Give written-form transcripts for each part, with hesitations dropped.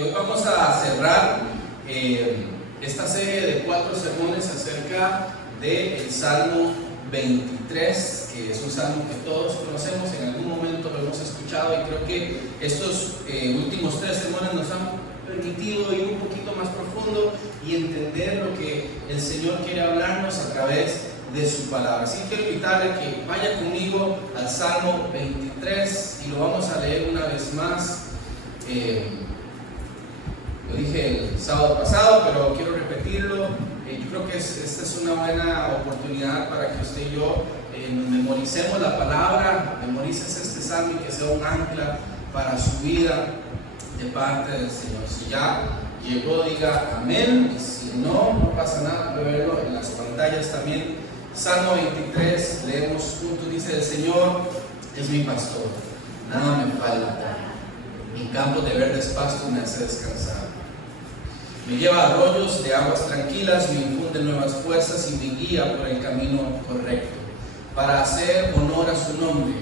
Hoy vamos a cerrar esta serie de 4 sermones acerca del Salmo 23, que es un salmo que todos conocemos, en algún momento lo hemos escuchado, y creo que estos últimos 3 sermones nos han permitido ir un poquito más profundo y entender lo que el Señor quiere hablarnos a través de su palabra. Así que quiero invitarle a que vaya conmigo al Salmo 23 y lo vamos a leer una vez más. Lo dije el sábado pasado, pero quiero repetirlo. Yo creo que esta es una buena oportunidad para que usted y yo nos memoricemos la palabra, memorices este salmo y que sea un ancla para su vida de parte del Señor. Si ya llegó, diga amén, y si no, no pasa nada, puede verlo en las pantallas también. Salmo 23, leemos juntos, dice: el Señor es mi pastor, nada me falta, en campos de verdes pastos me hace descansar. Me lleva a arroyos de aguas tranquilas, me infunde nuevas fuerzas y me guía por el camino correcto, para hacer honor a su nombre.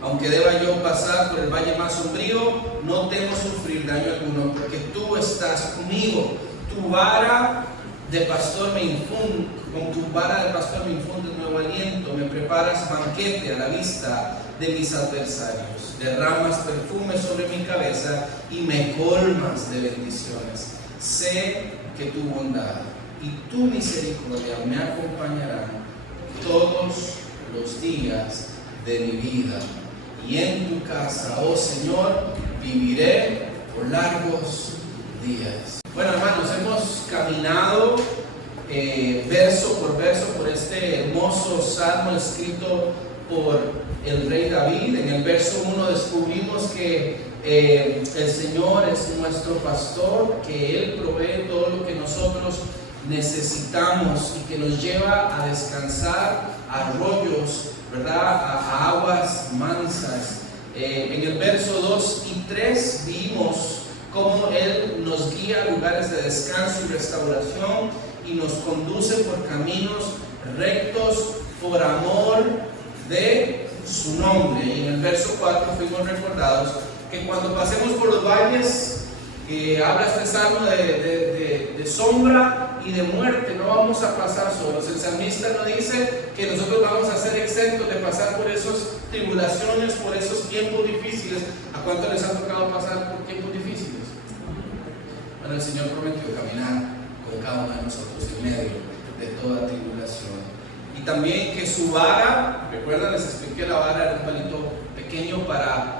Aunque deba yo pasar por el valle más sombrío, no temo sufrir daño alguno, porque tú estás conmigo. Tu vara de pastor me infunde, con tu vara de pastor me infunde nuevo aliento. Me preparas banquete a la vista de mis adversarios. Derramas perfume sobre mi cabeza y me colmas de bendiciones. Sé que tu bondad y tu misericordia me acompañarán todos los días de mi vida, y en tu casa, oh Señor, viviré por largos días. Bueno, hermanos, hemos caminado verso por verso por este hermoso salmo escrito por el rey David. En el verso 1 descubrimos que el Señor es nuestro pastor, que Él provee todo lo que nosotros necesitamos y que nos lleva a descansar a arroyos, ¿verdad? A aguas mansas. En el verso 2 y 3 vimos cómo Él nos guía a lugares de descanso y restauración y nos conduce por caminos rectos por amor de su nombre. Y en el verso 4 fuimos recordados que cuando pasemos por los valles, habla este salmo de sombra y de muerte, no vamos a pasar solos. El salmista no dice que nosotros vamos a ser exentos de pasar por esas tribulaciones, por esos tiempos difíciles. ¿A cuánto les ha tocado pasar por tiempos difíciles? Bueno, el Señor prometió caminar con cada uno de nosotros en medio de toda tribulación. Y también que su vara, recuerdan, les expliqué, la vara era un palito pequeño para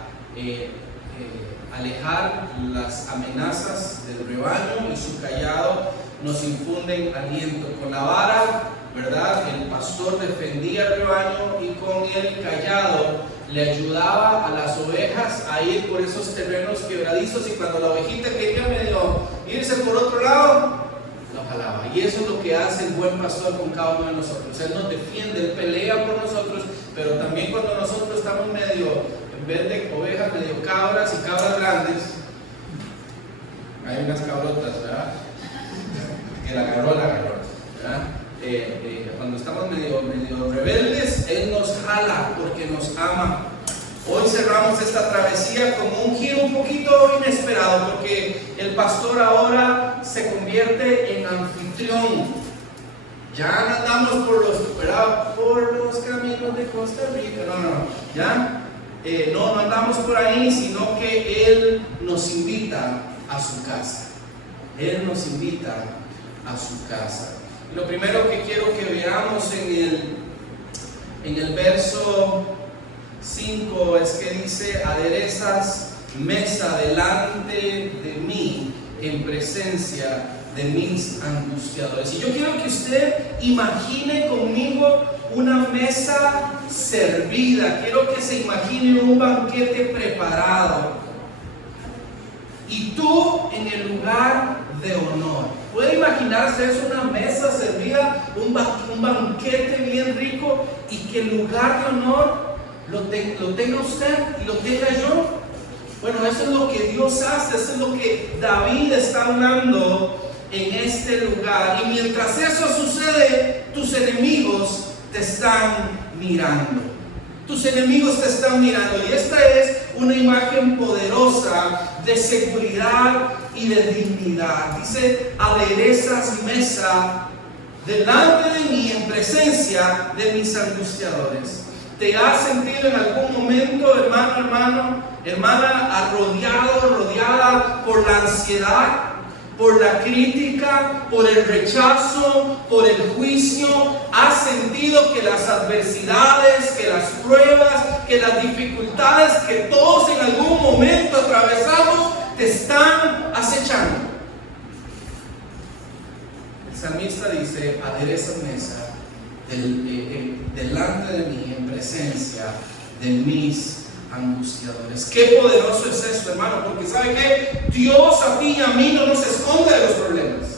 alejar las amenazas del rebaño, y su callado nos infunden aliento. Con la vara, ¿verdad?, el pastor defendía el rebaño, y con el callado le ayudaba a las ovejas a ir por esos terrenos quebradizos, y cuando la ovejita quería medio irse por otro lado, lo jalaba. Y eso es lo que hace el buen pastor con cada uno de nosotros. Él nos defiende, Él pelea por nosotros, pero también cuando nosotros estamos medio, en vez de ovejas, medio cabras y cabras grandes, hay unas cabrotas, ¿verdad? Que la agarró, ¿verdad? Cuando estamos medio rebeldes, Él nos jala porque nos ama. Hoy cerramos esta travesía con un giro un poquito inesperado, porque el pastor ahora se convierte en anfitrión. Ya no andamos por los caminos de Costa Rica, ya no andamos por ahí, sino que Él nos invita a su casa. Él nos invita a su casa. Y lo primero que quiero que veamos en el verso 5 es que dice: aderezas mesa delante de mí en presencia de mis angustiadores. Y yo quiero que usted imagine conmigo una mesa servida. Quiero que se imagine un banquete preparado, y tú en el lugar de honor. ¿Puede imaginarse eso? Una mesa servida, un banquete bien rico, y que el lugar de honor lo tenga usted y lo tenga yo. Bueno, eso es lo que Dios hace, eso es lo que David está hablando en este lugar. Y mientras eso sucede, tus enemigos te están mirando. Tus enemigos te están mirando. Y esta es una imagen poderosa de seguridad y y de dignidad. Dice, aderezas mesa delante de mí en presencia de mis angustiadores. ¿Te has sentido en algún momento, hermana, rodeada por la ansiedad, por la crítica, por el rechazo, por el juicio? ¿Has sentido que las adversidades, que las pruebas, que las dificultades que todos en algún momento atravesamos te están acechando? El salmista dice, adereza mesa delante de mí en presencia de mis angustiadores. Qué poderoso es esto, hermano, porque ¿sabe qué? Dios a ti y a mí no nos esconde de los problemas.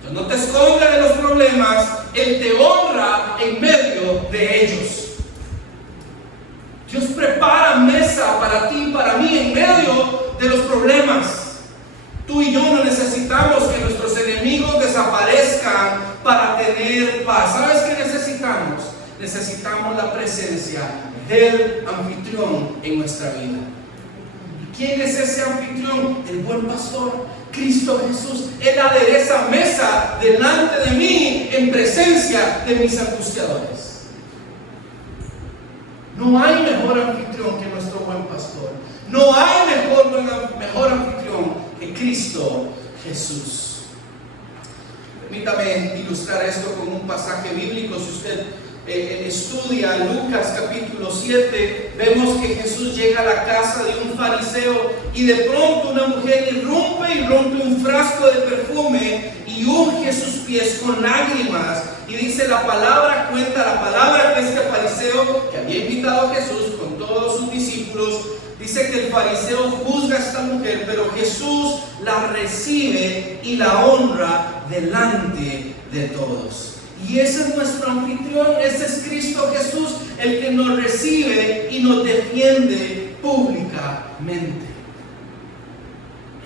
Dios no te esconde de los problemas, Él te honra en medio de ellos. Dios prepara mesa para ti y para mí en medio de los problemas. Tú y yo no necesitamos que nuestros enemigos desaparezcan para tener paz. ¿Sabes qué necesitamos? Necesitamos la presencia del anfitrión en nuestra vida. ¿Y quién es ese anfitrión? El buen pastor, Cristo Jesús. Él adereza mesa delante de mí en presencia de mis angustiadores. No hay mejor anfitrión que nuestro buen pastor. No hay mejor anfitrión que Cristo Jesús. Permítame ilustrar esto con un pasaje bíblico. Si usted estudia Lucas capítulo 7, vemos que Jesús llega a la casa de un fariseo y de pronto una mujer rompe un frasco de perfume y unge sus pies con lágrimas. Y dice cuenta la palabra que este fariseo, que había invitado a Jesús con todos sus discípulos, dice que el fariseo juzga a esta mujer, pero Jesús la recibe y la honra delante de todos. Y ese es nuestro anfitrión, ese es Cristo Jesús, el que nos recibe y nos defiende públicamente.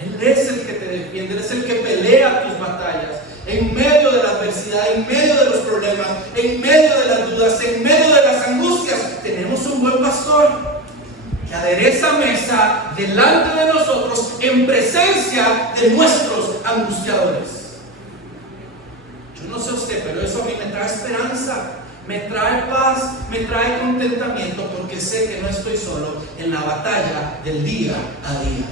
Él es el que te defiende, Él es el que pelea tus batallas. En medio de la adversidad, en medio de los problemas, en medio de las dudas, en medio de las angustias, tenemos un buen pastor que adereza mesa delante de nosotros en presencia de nuestros angustiadores. Yo no sé usted, pero eso a mí me trae esperanza, me trae paz, me trae contentamiento, porque sé que no estoy solo en la batalla del día a día.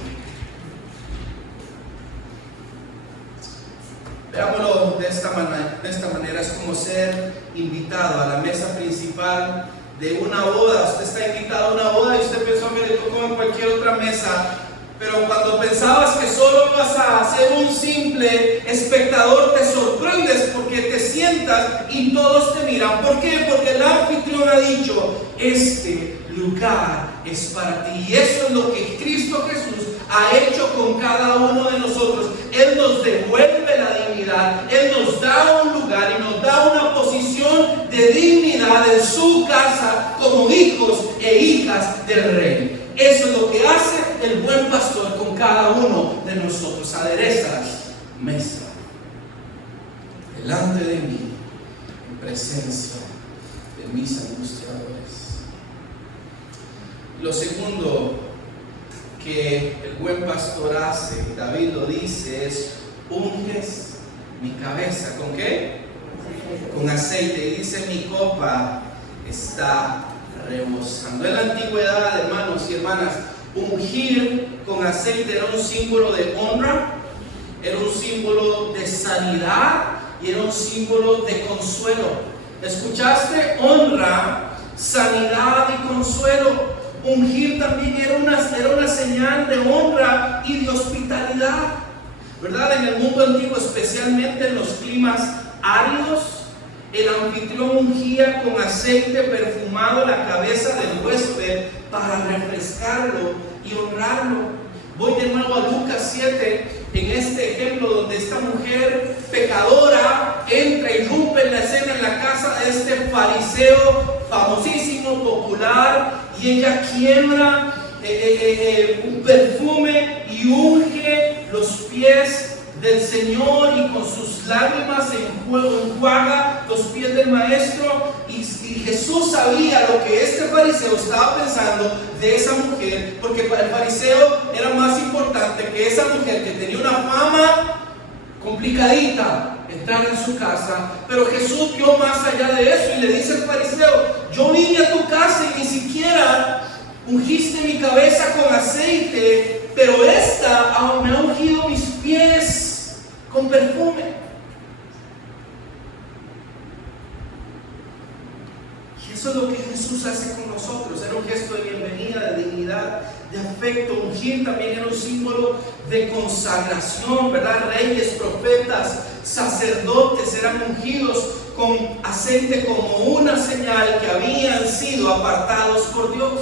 Veámoslo de esta manera, es como ser invitado a la mesa principal de una boda. Usted está invitado a una boda y usted pensó que le tocó en cualquier otra mesa, pero cuando pensabas que solo ibas a ser un simple espectador, te sorprendes porque te sientas y todos te miran. ¿Por qué? Porque el anfitrión ha dicho, este lugar es para ti. Y eso es lo que Cristo Jesús ha hecho con cada uno de nosotros. Él nos devuelve la dignidad, Él nos da un lugar y nos da una posición de dignidad en su casa como hijos e hijas del Rey. Eso es lo que hace el buen pastor con cada uno de nosotros. Aderezas mesa delante de mí en presencia de mis angustiadores. Lo segundo que el buen pastor hace, David lo dice, es unges mi cabeza. ¿Con qué? Con aceite. Y dice, mi copa está rebosando. En la antigüedad, hermanos y hermanas, ungir con aceite era un símbolo de honra, era un símbolo de sanidad y era un símbolo de consuelo. ¿Escuchaste? Honra, sanidad y consuelo. Ungir también era una señal de honra y de hospitalidad, ¿verdad? En el mundo antiguo, especialmente en los climas áridos, el anfitrión ungía con aceite perfumado la cabeza del huésped para refrescarlo y honrarlo. Voy de nuevo a Lucas 7, en este ejemplo donde esta mujer pecadora entra y irrumpe en la escena en la casa de este fariseo famosísimo, popular, y ella quiebra un perfume y unge los pies del Señor y con sus lágrimas enjuaga los pies del maestro y Y Jesús sabía lo que este fariseo estaba pensando de esa mujer, porque para el fariseo era más importante que esa mujer que tenía una fama complicadita entrar en su casa. Pero Jesús vio más allá de eso y le dice al fariseo: yo vine a tu casa y ni siquiera ungiste mi cabeza con aceite, pero esta me ha ungido mis pies con perfume. Y eso es lo que Jesús hace con nosotros. Era un gesto de bienvenida, de dignidad, de afecto. Ungir también era un símbolo de consagración, ¿verdad? Reyes, profetas, sacerdotes eran ungidos con aceite como una señal que habían sido apartados por Dios.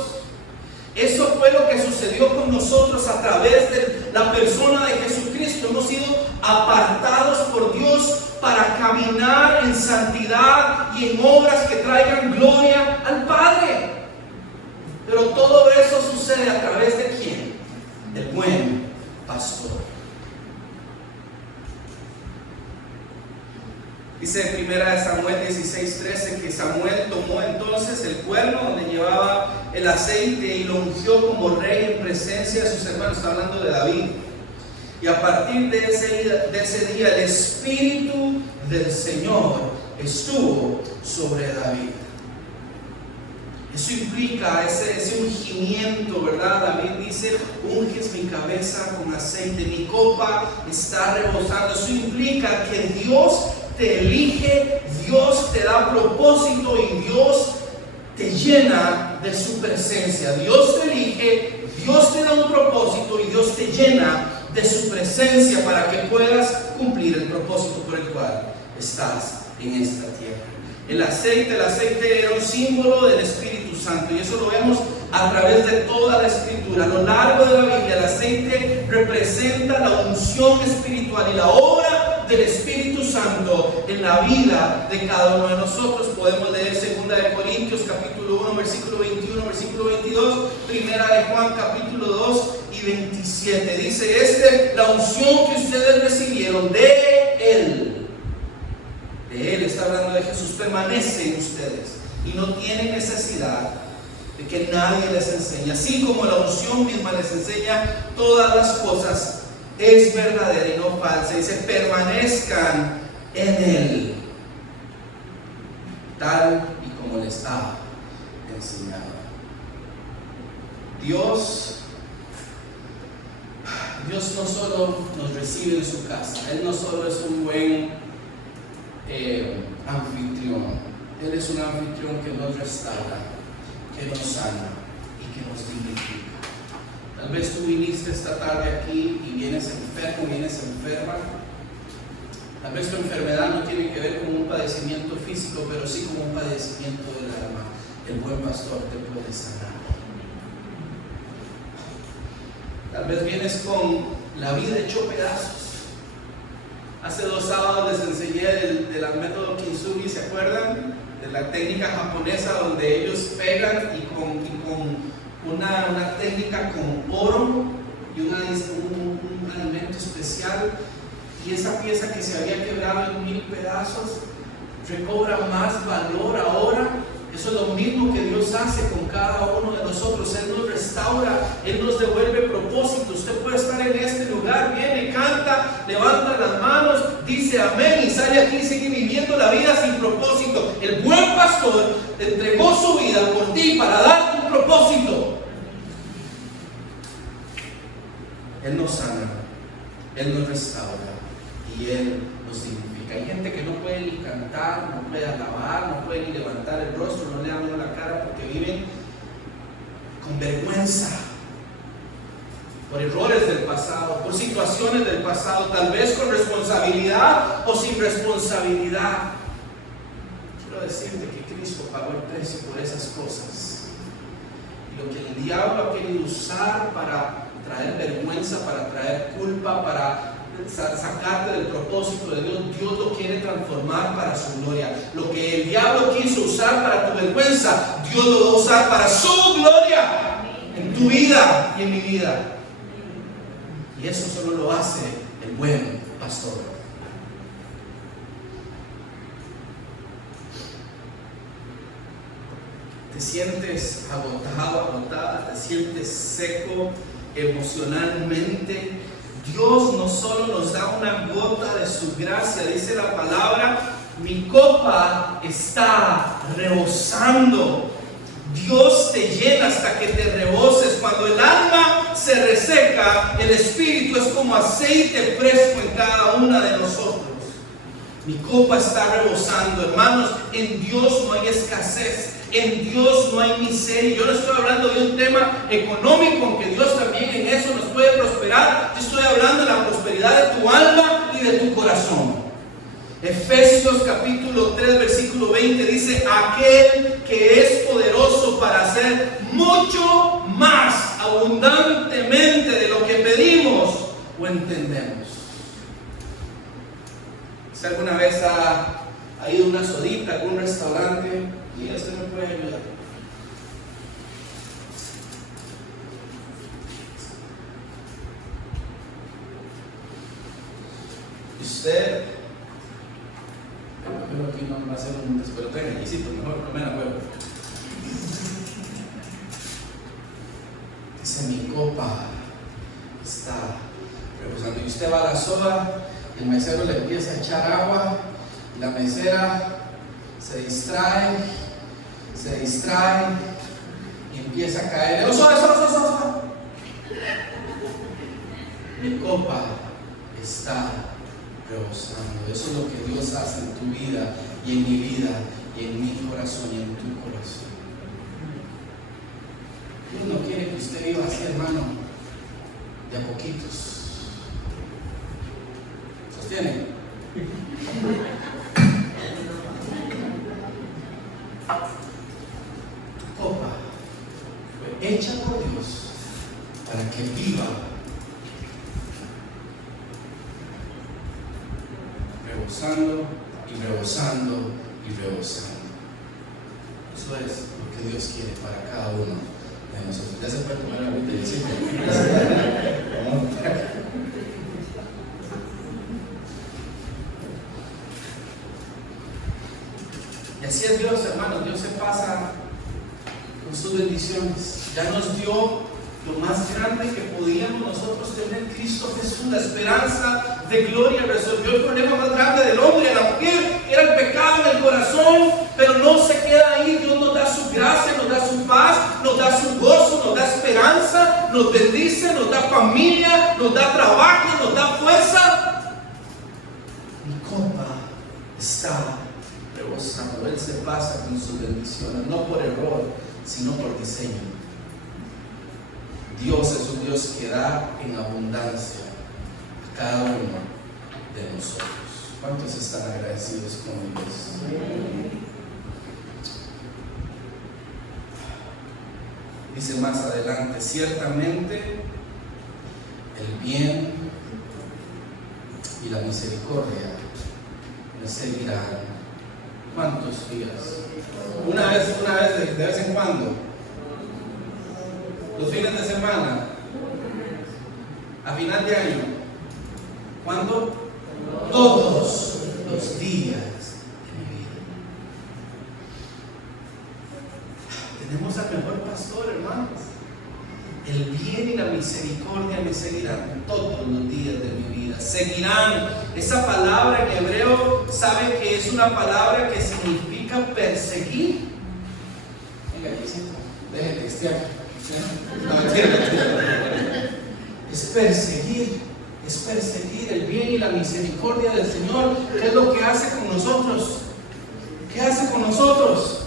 Eso fue lo que sucedió con nosotros a través de la persona de Jesucristo. Hemos sido apartados por Dios para caminar en santidad y en obras que traigan gloria al Padre. Pero todo eso sucede a través de ¿quién? Del buen pastor. Dice 1 Samuel 16:13 que Samuel tomó entonces el cuerno donde llevaba el aceite y lo ungió como rey en presencia de sus hermanos. Está hablando de David. Y a partir de ese día el Espíritu del Señor estuvo sobre David. Eso implica ese ungimiento, ¿verdad? David dice: unges mi cabeza con aceite, mi copa está rebosando. Eso implica que Dios te elige, Dios te da propósito y Dios te llena de su presencia. Dios te elige, Dios te da un propósito y Dios te llena de su presencia para que puedas cumplir el propósito por el cual estás en esta tierra. El aceite era un símbolo del Espíritu Santo, y eso lo vemos a través de toda la Escritura. A lo largo de la Biblia, el aceite representa la unción espiritual y la obra del Espíritu Santo en la vida de cada uno de nosotros. Podemos leer 2 Corintios capítulo 1 versículo 21, versículo 22, 1 de Juan capítulo 2 y 27. Dice: la unción que ustedes recibieron de Él, está hablando de Jesús, permanece en ustedes y no tienen necesidad de que nadie les enseñe. Así como la unción misma les enseña todas las cosas, es verdadera y no falsa. Dice: permanezcan en Él, tal y como les ha enseñado. Dios no solo nos recibe en su casa, Él no solo es un buen anfitrión. Él es un anfitrión que nos restaura, que nos sana y que nos dignifica. Tal vez tú viniste esta tarde aquí y vienes enfermo, vienes enferma. Tal vez tu enfermedad no tiene que ver con un padecimiento físico, pero sí con un padecimiento del alma. El buen pastor te puede sanar. Tal vez vienes con la vida hecho pedazos. Hace 2 sábados les enseñé del método Kintsugi, ¿se acuerdan? De la técnica japonesa donde ellos pegan y con una técnica con oro y un alimento especial, y esa pieza que se había quebrado en 1000 pedazos recobra más valor ahora. Eso es lo mismo que Dios hace con cada uno de nosotros. Él nos restaura, Él nos devuelve propósito. Usted puede estar en este lugar, viene, canta, levanta las manos, dice amén y sale aquí y sigue viviendo la vida sin propósito. El buen pastor entregó su vida por ti para darte un propósito. Él nos sana, Él nos restaura y Él nos dignifica. Hay gente que no puede ni cantar, no puede alabar, no puede ni levantar el rostro, no le dan la cara porque viven con vergüenza por errores del pasado, por situaciones del pasado, tal vez con responsabilidad o sin responsabilidad. Quiero decirte que Cristo pagó el precio por esas cosas. Y lo que el diablo ha querido usar para traer vergüenza, para traer culpa, para sacarte del propósito de Dios, Dios lo quiere transformar para su gloria. Lo que el diablo quiso usar para tu vergüenza, Dios lo va a usar para su gloria en tu vida y en mi vida. Y eso solo lo hace el buen pastor. te sientes agotado, agotada, te sientes seco emocionalmente, Dios no solo nos da una gota de su gracia, dice la palabra, mi copa está rebosando. Dios te llena hasta que te reboses. Cuando el alma se reseca, el espíritu es como aceite fresco en cada una de nosotros. Mi copa está rebosando, hermanos. En Dios no hay escasez, en Dios no hay miseria. Yo no estoy hablando de un tema económico, aunque Dios también en eso nos puede prosperar. Yo estoy hablando de la prosperidad de tu alma y de tu corazón. Efesios capítulo 3 versículo 20 dice: aquel que es poderoso para hacer mucho más abundantemente de lo que pedimos o entendemos. Si alguna vez ha ido a una sodita, a algún restaurante, y eso me puede ayudar. Usted, pero aquí no va a ser un despelote requisito, mejor no me la huevo. Dice: mi copa está rebosando. Y usted va a la soda, el mesero le empieza a echar agua, y la mesera se distrae y empieza a caer. ¡Soda! Mi copa está rebosando. Eso es lo que Dios hace en tu vida y en mi vida y en mi corazón y en tu corazón. Dios no quiere que usted viva así, hermano, de a poquitos. ¿Sostiene? Tu copa fue hecha por Dios para que viva rebosando y rebosando y rebosando. Eso es lo que Dios quiere para cada uno de nosotros. Ya se puede tomar ahorita y decir: y así es Dios, hermanos. Dios se pasa con sus bendiciones. Ya nos dio lo más grande que podíamos nosotros tener: Cristo Jesús, la esperanza de gloria. Resolvió el problema más grande del hombre y de la mujer, que era el pecado en el corazón. Pero no se queda ahí. Dios nos da su gracia, nos da su paz, nos da su gozo, nos da esperanza, nos bendice, nos da familia, nos da trabajo, nos da fuerza. Mi copa está rebosando. Él se pasa con sus bendiciones, no por error, sino por diseño. Dios es un Dios que da en abundancia a cada uno de nosotros. ¿Cuántos están agradecidos con Dios? Dice más adelante: ciertamente el bien y la misericordia me seguirán. ¿Cuántos días? Una vez de vez en cuando. Los fines de semana, a final de año. ¿Cuándo? Todos los días de mi vida. Tenemos al mejor pastor, hermanos. El bien y la misericordia me seguirán todos los días de mi vida. Seguirán. Esa palabra en hebreo, ¿sabe que es una palabra que significa perseguir? Venga, Luisito, deje textear. Es perseguir el bien y la misericordia del Señor. ¿Qué es lo que hace con nosotros? ¿Qué hace con nosotros?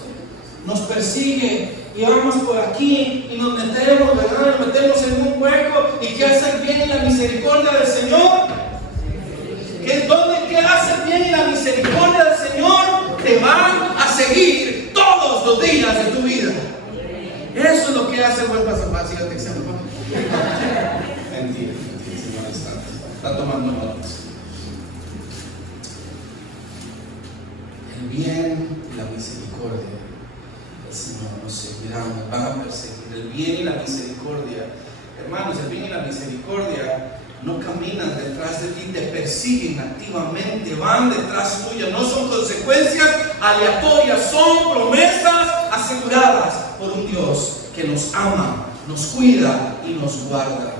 Nos persigue y vamos por aquí y nos metemos, ¿verdad? Nos metemos en un hueco. ¿Y qué hace el bien y la misericordia del Señor? ¿Qué hace el bien y la misericordia del Señor? Te van a seguir todos los días de tu vida. Eso es lo que hace el buen pastor. Mentira, Señor está tomando notas. El bien y la misericordia del Señor nos seguirán, nos van a perseguir. El bien y la misericordia, hermanos, el bien y la misericordia no caminan detrás de ti, te persiguen activamente, van detrás tuya. No son consecuencias aleatorias, son promesas aseguradas por un Dios que nos ama, nos cuida y nos guarda.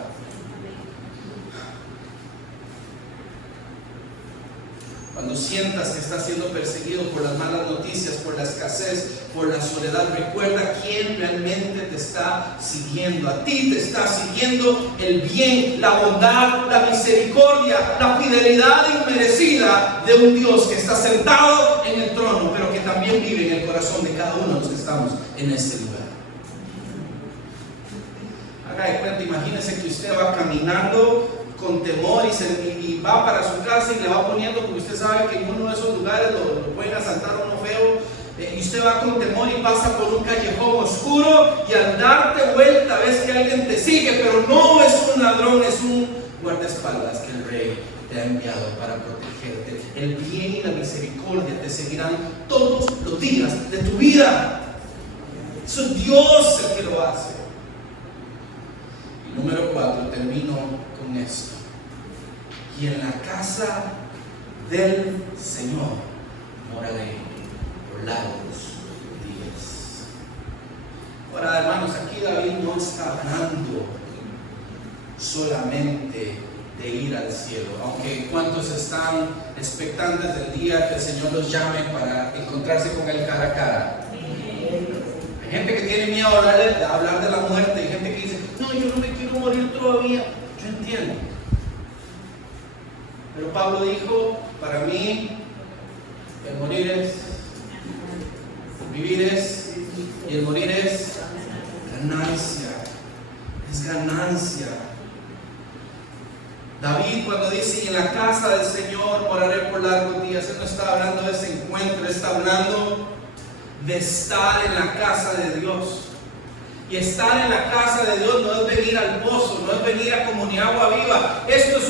Cuando sientas que estás siendo perseguido por las malas noticias, por la escasez, por la soledad, recuerda quién realmente te está siguiendo. A ti te está siguiendo el bien, la bondad, la misericordia, la fidelidad inmerecida de un Dios que está sentado en el trono, pero que también vive en el corazón de cada uno de los que estamos en este lugar. Haga de cuenta, imagínese que usted va caminando con temor y va para su casa y le va poniendo, porque usted sabe que en uno de esos lugares lo pueden asaltar a uno feo, y usted va con temor y pasa por un callejón oscuro y al darte vuelta ves que alguien te sigue, pero no es un ladrón, es un guardaespaldas que el Rey te ha enviado para protegerte. El bien y la misericordia te seguirán todos los días de tu vida. Eso es Dios el que lo hace. Y número 4, termino con esto. Y en la casa del Señor moraré por largos días. Ahora, hermanos, aquí David no está hablando solamente de ir al cielo, aunque cuántos están expectantes del día que el Señor los llame para encontrarse con Él cara a cara. Hay gente que tiene miedo a hablar de la muerte, hay gente que dice, no, yo no me quiero morir todavía. Yo entiendo. Pero Pablo dijo, para mí, el morir es, vivir es, y el morir es ganancia. Es ganancia. David cuando dice, y en la casa del Señor moraré por largos días, él no está hablando de ese encuentro, está hablando de estar en la casa de Dios. Y estar en la casa de Dios no es venir al pozo, no es venir a como ni agua viva. Esto es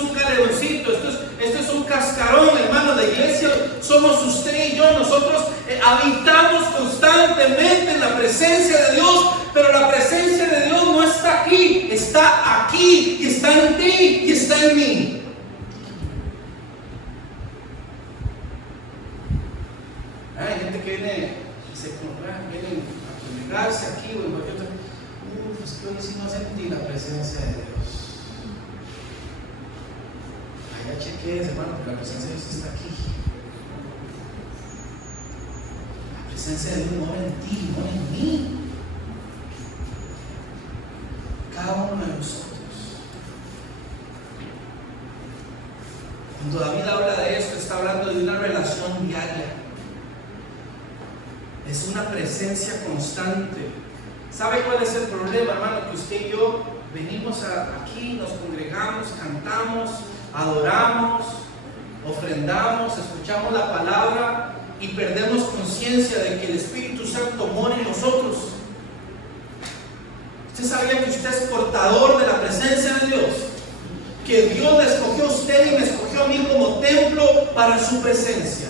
un galeroncito, esto es un cascarón, hermano. La iglesia somos usted y yo. Nosotros habitamos constantemente en la presencia de Dios, pero la presencia de Dios no está aquí, está aquí, y está en ti, y está en mí. Hay gente que viene y se compra, vienen a congregarse aquí o en cualquier otra. Es que hoy sí no sentí la presencia de Dios. Allá chequees, hermano, porque la presencia de Dios está aquí. La presencia de Dios mora en ti, mora en mí. Cada uno de nosotros. Cuando David habla de esto, está hablando de una relación diaria. Es una presencia constante. ¿Sabe cuál es el problema, hermano? Que usted y yo venimos aquí, nos congregamos, cantamos, adoramos, ofrendamos, escuchamos la palabra y perdemos conciencia de que el Espíritu Santo mora en nosotros. ¿Usted sabía que usted es portador de la presencia de Dios? Que Dios le escogió a usted y me escogió a mí como templo para su presencia.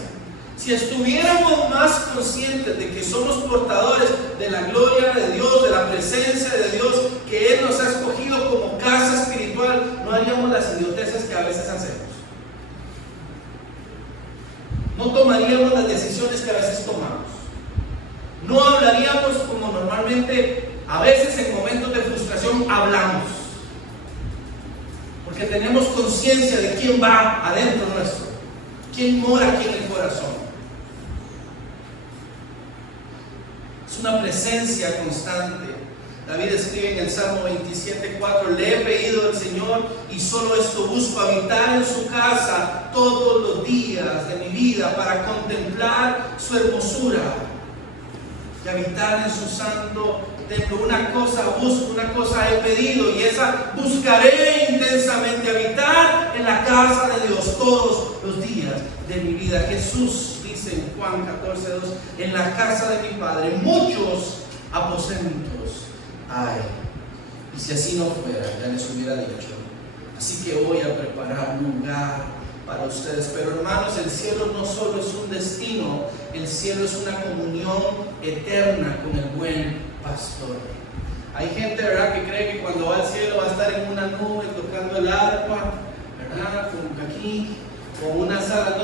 Si estuviéramos más conscientes de que somos portadores de la gloria de Dios, de la presencia de Dios, que Él nos ha escogido como casa espiritual, no haríamos las idioteces que a veces hacemos. No tomaríamos las decisiones que a veces tomamos. No hablaríamos como normalmente, a veces en momentos de frustración hablamos. Porque tenemos conciencia de quién va adentro nuestro, quién mora aquí en el corazón. Es una presencia constante. David escribe en el Salmo 27:4: le he pedido al Señor y solo esto busco, habitar en su casa todos los días de mi vida para contemplar su hermosura y habitar en su santo templo. Una cosa busco, una cosa he pedido, y esa buscaré intensamente: habitar en la casa de Dios todos los días de mi vida. Jesús dice en Juan 14:2: en la casa de mi Padre muchos aposentos hay. Y si así no fuera, ya les hubiera dicho. Así que voy a preparar lugar para ustedes. Pero hermanos, el cielo no solo es un destino, el cielo es una comunión eterna con el buen pastor. Hay gente, ¿verdad?, que cree que cuando va al cielo va a estar en una nube tocando el arpa, ¿verdad?, como que aquí, o una sala.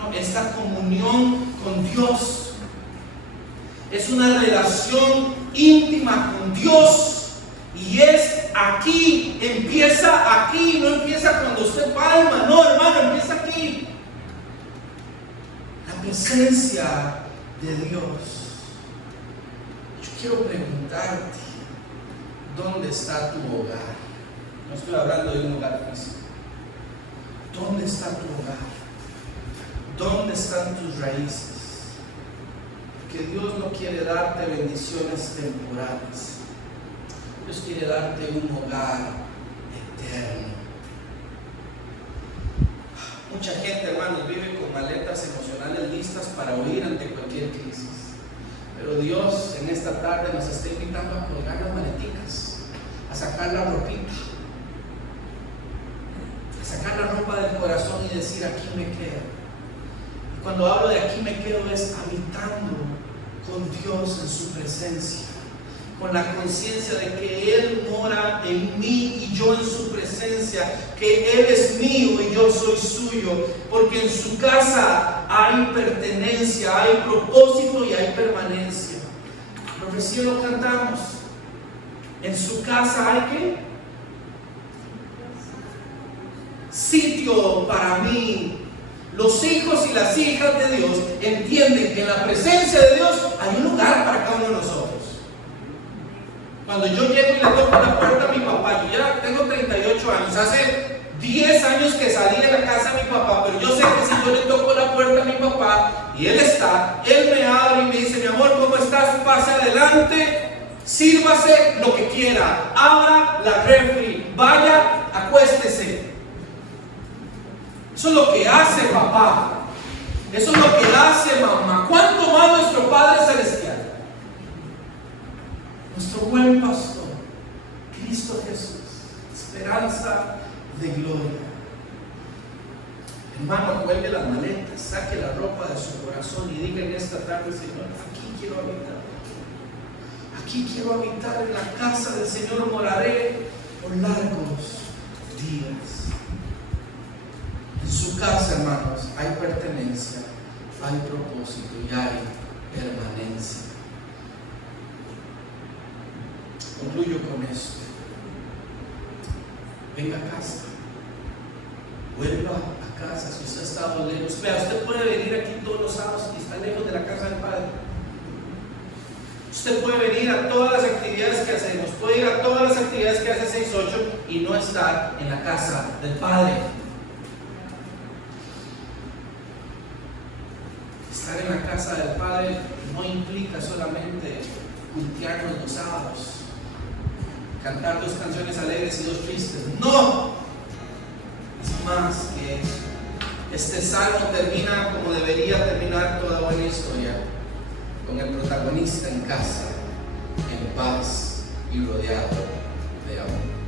No. Esta comunión con Dios, es una relación íntima con Dios. Y es aquí, empieza aquí, no empieza cuando usted palma, no hermano, empieza aquí. La presencia de Dios. Yo quiero preguntarte, ¿dónde está tu hogar? No estoy hablando de un hogar físico. ¿Dónde está tu hogar? ¿Dónde están tus raíces? Porque Dios no quiere darte bendiciones temporales. Dios quiere darte un hogar eterno. Mucha gente, hermanos, vive con maletas emocionales listas para huir ante cualquier crisis. Pero Dios en esta tarde nos está invitando a colgar las maleticas, a sacar la ropita, a sacar la ropa del corazón y decir: aquí me quedo. Y cuando hablo de aquí me quedo es habitando con Dios en su presencia, con la conciencia de que Él mora en mí y yo en su presencia, que Él es mío y yo soy suyo, porque en su casa hay pertenencia, hay propósito y hay permanencia. Lo recién lo cantamos. En su casa hay ¿qué? Sitio para mí. Los hijos y las hijas de Dios entienden que en la presencia de Dios hay un lugar para cada uno de nosotros. Cuando yo llego y le toco la puerta a mi papá, yo ya tengo 38 años, hace 10 años que salí de la casa de mi papá, pero yo sé que si yo le toco la puerta a mi papá y él está, él me abre y me dice: mi amor, ¿cómo estás? Pase adelante, sírvase lo que quiera, abra la refri, vaya, acuéstese. Eso es lo que hace papá, eso es lo que hace mamá. ¿Cuánto más nuestro Padre Celestial? Nuestro buen pastor, Cristo Jesús, esperanza de gloria. Hermano, cuelgue las maletas, saque la ropa de su corazón y diga en esta tarde: Señor, aquí quiero habitar. Aquí quiero habitar, en la casa del Señor moraré por largos días. En su casa, hermanos, hay pertenencia, hay propósito y hay permanencia. Concluyo con esto. Venga a casa. Vuelva a casa. Si usted ha estado lejos, vea, usted puede venir aquí todos los sábados y está lejos de la casa del Padre. Usted puede venir a todas las actividades que hacemos, puede ir a todas las actividades que hace 6-8 y no estar en la casa del Padre. Estar en la casa del Padre no implica solamente cultearnos los sábados, cantar 2 canciones alegres y 2 tristes. No, es más que eso. Este salmo termina como debería terminar toda buena historia, con el protagonista en casa, en paz y rodeado de amor.